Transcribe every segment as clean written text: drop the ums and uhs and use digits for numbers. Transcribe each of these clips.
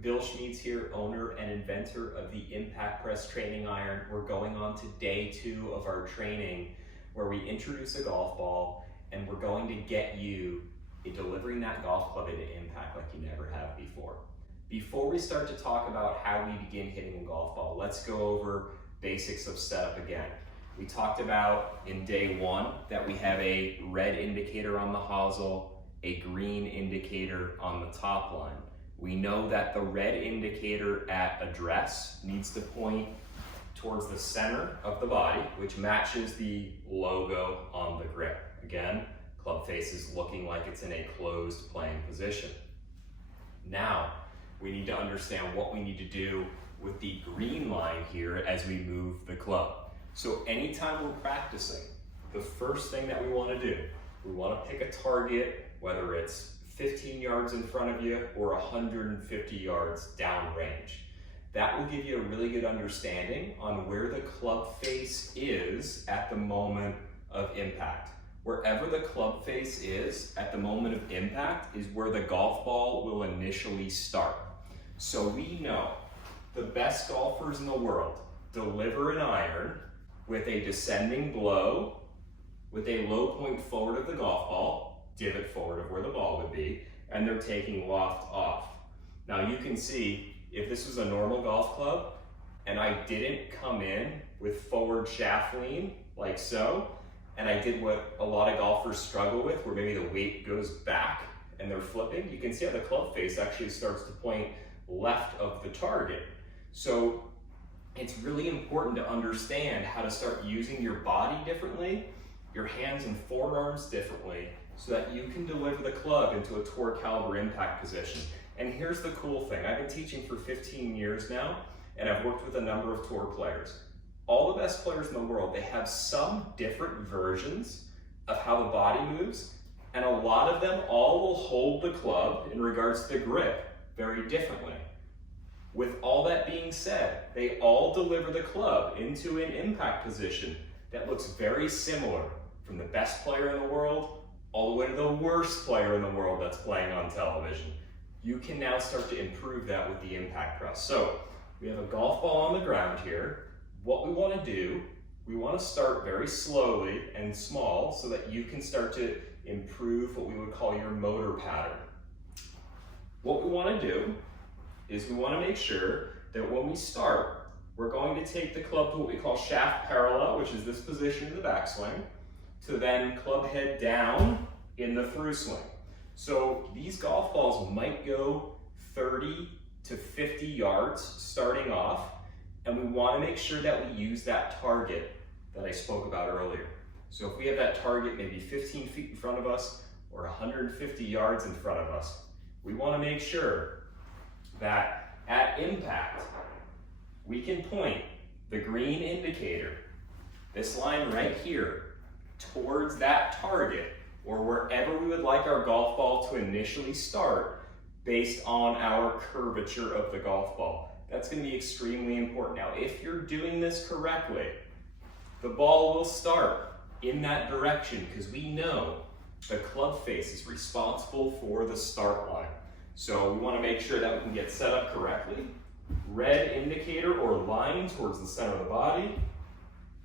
Bill Schmedes here, owner and inventor of the Impact Press Training Iron. We're going on to day 2 of our training where we introduce a golf ball and we're going to get you delivering that golf club into impact like you never have before. Before we start to talk about how we begin hitting a golf ball, let's go over basics of setup again. We talked about in day 1 that we have a red indicator on the hosel, a green indicator on the top line. We know that the red indicator at address needs to point towards the center of the body, which matches the logo on the grip. Again, club face is looking like it's in a closed playing position. Now, we need to understand what we need to do with the green line here as we move the club. So anytime we're practicing, the first thing that we want to do, we want to pick a target, whether it's 15 yards in front of you or 150 yards downrange. That will give you a really good understanding on where the club face is at the moment of impact. Wherever the club face is at the moment of impact is where the golf ball will initially start. So we know the best golfers in the world deliver an iron with a descending blow, with a low point forward of the golf ball, divot forward of where the ball would be, and they're taking loft off. Now you can see, if this was a normal golf club, and I didn't come in with forward shaft lean, like so, and I did what a lot of golfers struggle with, where maybe the weight goes back and they're flipping, you can see how the club face actually starts to point left of the target. So it's really important to understand how to start using your body differently, your hands and forearms differently, so that you can deliver the club into a tour caliber impact position. And here's the cool thing. I've been teaching for 15 years now, and I've worked with a number of tour players. All the best players in the world, they have some different versions of how the body moves, and a lot of them all will hold the club in regards to the grip very differently. With all that being said, they all deliver the club into an impact position that looks very similar, from the best player in the world all the way to the worst player in the world that's playing on television. You can now start to improve that with the impact press. So we have a golf ball on the ground here. What we want to do, we want to start very slowly and small so that you can start to improve what we would call your motor pattern. What we want to do is we want to make sure that when we start, we're going to take the club to what we call shaft parallel, which is this position in the backswing, to then club head down in the through swing. So these golf balls might go 30 to 50 yards starting off, and we want to make sure that we use that target that I spoke about earlier. So if we have that target maybe 15 feet in front of us or 150 yards in front of us, we want to make sure that at impact, we can point the green indicator, this line right here, towards that target or wherever we would like our golf ball to initially start based on our curvature of the golf ball. That's going to be extremely important. Now, if you're doing this correctly, the ball will start in that direction because we know the club face is responsible for the start line. So we want to make sure that we can get set up correctly. Red indicator or line towards the center of the body.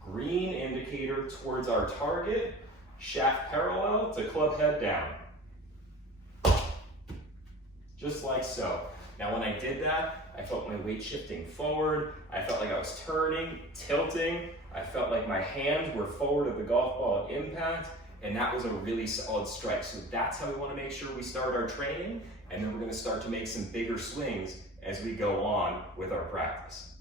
Green indicator towards our target. Shaft parallel to club head down. Just like so. Now when I did that, I felt my weight shifting forward. I felt like I was turning, tilting. I felt like my hands were forward of the golf ball at impact, and that was a really solid strike. So that's how we want to make sure we start our training, and then we're going to start to make some bigger swings as we go on with our practice.